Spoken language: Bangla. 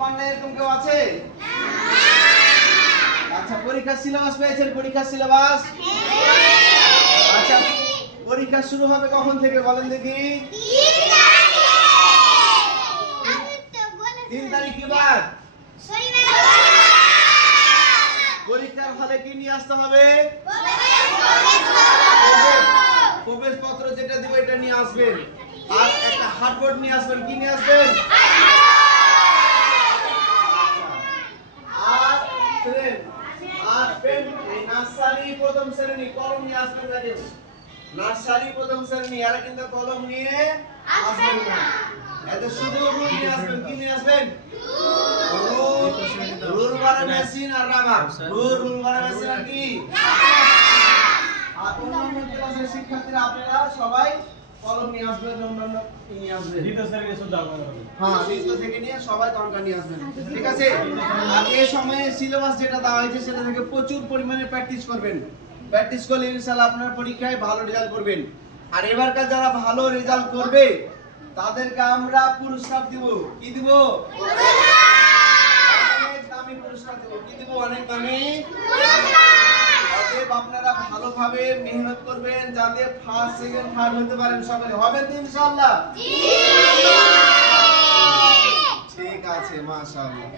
পান না এরকম কেউ আছে? আচ্ছা, পরীক্ষার সিলেবাস পেয়েছেন? পরীক্ষার সিলেবাস, আচ্ছা পরীক্ষা শুরু হবে কখন থেকে বলেন দেখি? 3 তারিখ কি বার? পরীক্ষার হলে কি নিয়ে আসতে হবে? প্রবেশপত্র যেটা দিব এটা নিয়ে আসবেন, আর একটা হার্ডবোর্ড নিয়ে আসবেন। কি নিয়ে আসবেন? আর পেন, এই নার্সারি প্রথম শ্রেণী কলম নিয়ে আসবেন না। নার্সারি প্রথম শ্রেণী এরা কিন্তু কলম নিয়ে আসবেন না, এতে শুধু রুল নিয়ে আসবেন। কি নিয়ে আসবেন? রুল বারে মেশিন আর রাবার। রুল বারে মেশিন আর কি? আর অন্যান্য ক্লাসের শিক্ষার্থীরা আপনারা সবাই কলম নিয়ে আসবেন, অন্যান্য নিয়ে আসবেন। দ্বিতীয় শ্রেণী শুধু আপনারা, হ্যাঁ দ্বিতীয় থেকে নিয়ে সবাই কলমটা নিয়ে আসবেন, ঠিক আছে? আর এই সময়ে সিলেবাস যেটা দেওয়া হয়েছে সেটা থেকে প্রচুর পরিমাণে প্র্যাকটিস করবেন। প্র্যাকটিস করলে ইনশাআল্লাহ আপনারা পরীক্ষায় ভালো রেজাল্ট করবেন। আর এবারকার যারা ভালো রেজাল্ট করবে তাদেরকে আমরা পুরস্কার দিব। কি দিব? অনেক দামি পুরস্কার দিব। কি দিব? অনেক দামি। অতএব আপনারা ভালোভাবে মেহনত করবেন যাতে ফার্স্ট, সেকেন্ড, থার্ড হতে পারেন। সকলে হবেন তো ইনশাআল্লাহ? ঠিক আছে, মাশাআল্লাহ।